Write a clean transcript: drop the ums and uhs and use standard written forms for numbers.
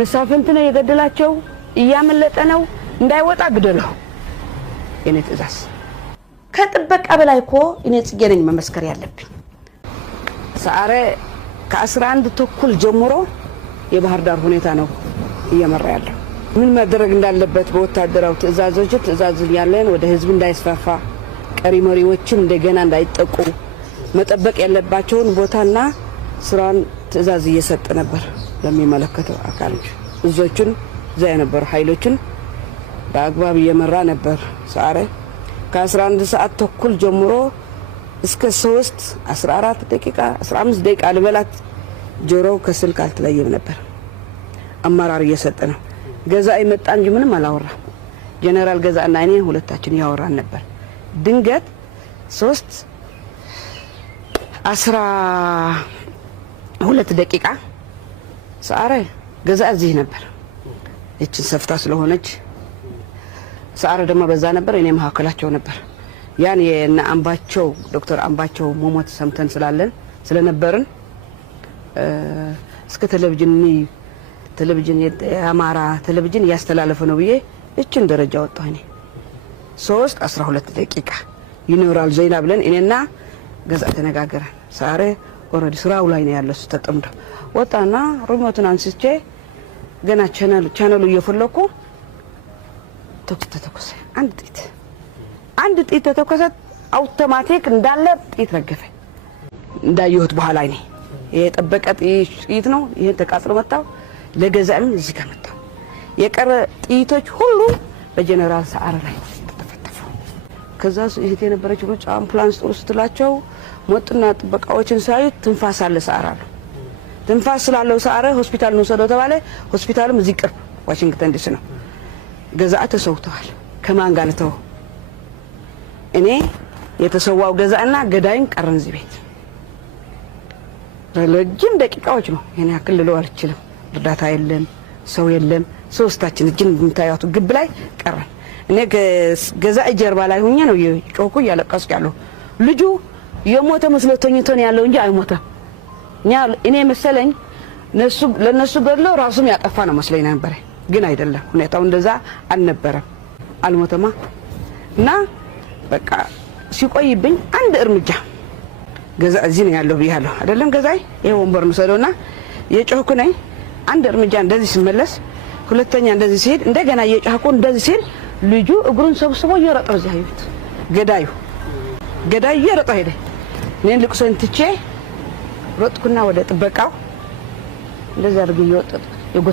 መሳፍንት ነው የገደላቸው እያመለጠ ነው እንዳይወጣ ግደለው የኔ ትእዛዝ ከጥበቃ በላይ እኮ እኔ ጽጌ ነኝ መመስከር ያለብኝ ሰዓረ ከ11 ተኩል ጀምሮ የባህር ዳር ሁኔታ ነው እየመራ ያለው ምን ማድረግ እንዳለበት በወታደራው ትእዛዝ ያለን ወደ ህዝብ እንዳይስፋፋ ቀሪ መሪዎችም እንደገና እንዳይጠቁ መጠበቅ ያለባቸውን ቦታና ስራን ትእዛዝ እየሰጠ ነበር ለሚመለከተው አካሎች እዞቹን ዘይ ነበር ኃይሎችን በአግባብ እየመራ ነበር ሰዓረ ከ11 ሰዓት ተኩል ጀምሮ እስከ 3 14 ደቂቃ 15 ደቂቃ ለበላት ጆሮ ከስልክ አልተለየም ነበር አማራር እየሰጠ ነው ገዛይ መጣ እንጂ ምንም አላወራ ጀነራል ገዛና እኔ ሁለታችን ያወራን ነበር ድንገት 3 12 ደቂቃ ሰዓረ ገዛ እዚህ ነበር እቺን ሰፍታ ስለሆነች ሰዓረ ደግሞ በዛ ነበር እኔ መሐከላቸው ነበር ያን የና አምባቸው ዶክተር አምባቸው ሞሞት ሰምተን ስላለን ስለነበርን እስከ ቴሌቪዥን የአማራ ቴሌቪዥን ያስተላለፈ ነው ብዬ እቺን ደረጃ ወጣሁ እኔ 3:12 ደቂቃ ይኖራል ዘይና ብለን እኔና ገዛ ተነጋገረን ሰዓረ ኦሬዲ ስራው ላይ ነው ያለው ተጠምዶ ወጣና ሪሞቱን አንስቼ ገና ቻናሉ እየፈለኩ ተኩስ አንድ ጥይት ተተኮሰ አውቶማቲክ እንዳለ ጥይት ረገፈ እንዳየሁት በኋላ እኔ የጠበቀ ጥይት ነው ይሄ ተቃጥሎ መጣው ለገዛም እዚህ ጋር መጣው የቀረ ጥይቶች ሁሉ በጀነራል ሰዓረ ላይ ተፈተፉ ከዛ ይሄ የነበረች ሩጫ አምቡላንስ ወስድላቸው ሞጥና ጥበቃዎችን ሳይ ትንፋስ አለ ሰዓረ ትንፋስ ስላለው ሰዓረ ሆስፒታል ነው ሰደው ተባለ ሆስፒታሉም እዚህ ቅርብ ዋሽንግተን ዲሲ ነው ገዛ ተሰውተዋል ከማን ጋር ነው እኔ የተሰዋው ገዛና ገዳይን ቀረን እዚህ ቤት ለረጅም ደቂቃዎች ነው እኔ አክልለው አልችልም እርዳታ የለም ሰው የለም ሶስታችን እጅን እንታያቱ ግብ ላይ ቀረን እኔ ገዛ ጀርባ ላይ ሆኜ ነው ጮኩ ያለቀስኩ ያለው ልጁ የሞተ መስሎተኝቶን ያለው እንጂ አይሞተም እኔ መሰለኝ ለነሱ ገድሎ ራሱም ያጠፋ ነው መስለኝ ነበር ግን አይደለም ሁኔታው እንደዛ አልነበረም አልሞተማ እና በቃ ሲቆይብኝ አንድ እርምጃ ገዛ እዚህ ነው ያለው ብያለሁ አይደለም ገዛይ ይሄ ወንበር ነው ሰደውና የጮኩ ነኝ አንድ እርምጃ እንደዚህ ሲመለስ ሁለተኛ እንደዚህ ሲሄድ እንደገና የጮኩ እንደዚህ ሲል ልጁ እግሩን ሰብስቦ እየሮጠ እዚህ አይሁት ገዳይ እየሮጠ ሄደ እኔን ልቅሶን ትቼ ሮጥኩና ወደ ጥበቃው እንደዛ አድርጌ እየወጣሁ